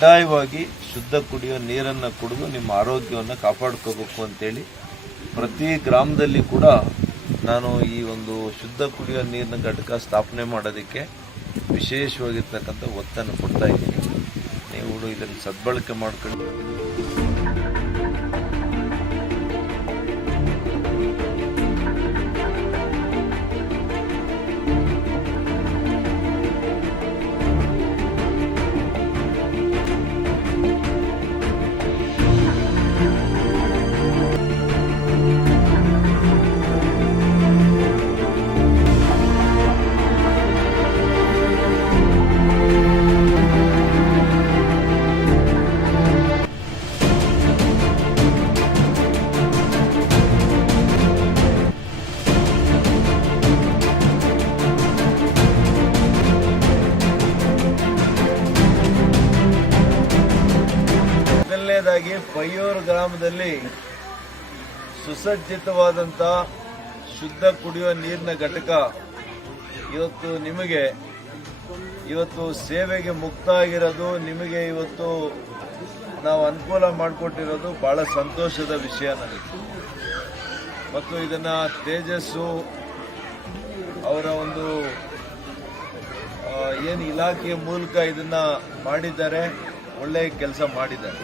ಕಡ್ಡಾಯವಾಗಿ ಶುದ್ಧ ಕುಡಿಯುವ ನೀರನ್ನು ಕುಡಿದು ನಿಮ್ಮ ಆರೋಗ್ಯವನ್ನು ಕಾಪಾಡ್ಕೋಬೇಕು ಅಂತೇಳಿ ಪ್ರತಿ ಗ್ರಾಮದಲ್ಲಿ ಕೂಡ ನಾನು ಈ ಒಂದು ಶುದ್ಧ ಕುಡಿಯುವ ನೀರಿನ ಘಟಕ ಸ್ಥಾಪನೆ ಮಾಡೋದಕ್ಕೆ ವಿಶೇಷವಾಗಿರ್ತಕ್ಕಂಥ ಒತ್ತನ್ನು ಕೊಡ್ತಾ ಇದ್ದೀನಿ. ನೀವು ಇದನ್ನು ಸದ್ಬಳಕೆ ಮಾಡ್ಕೊಂಡು ಮೊದಲನೇದಾಗಿ ಪಯ್ಯೂರು ಗ್ರಾಮದಲ್ಲಿ ಸುಸಜ್ಜಿತವಾದಂಥ ಶುದ್ಧ ಕುಡಿಯುವ ನೀರಿನ ಘಟಕ ಇವತ್ತು ಸೇವೆಗೆ ಮುಕ್ತ ಆಗಿರೋದು, ನಿಮಗೆ ಇವತ್ತು ನಾವು ಅನುಕೂಲ ಮಾಡಿಕೊಟ್ಟಿರೋದು ಬಹಳ ಸಂತೋಷದ ವಿಷಯ ನನಗೆ. ಮತ್ತು ಇದನ್ನು ತೇಜಸ್ಸು ಅವರ ಒಂದು ಏನು ಇಲಾಖೆಯ ಮೂಲಕ ಇದನ್ನು ಮಾಡಿದ್ದಾರೆ, ಒಳ್ಳೆಯ ಕೆಲಸ ಮಾಡಿದ್ದಾರೆ.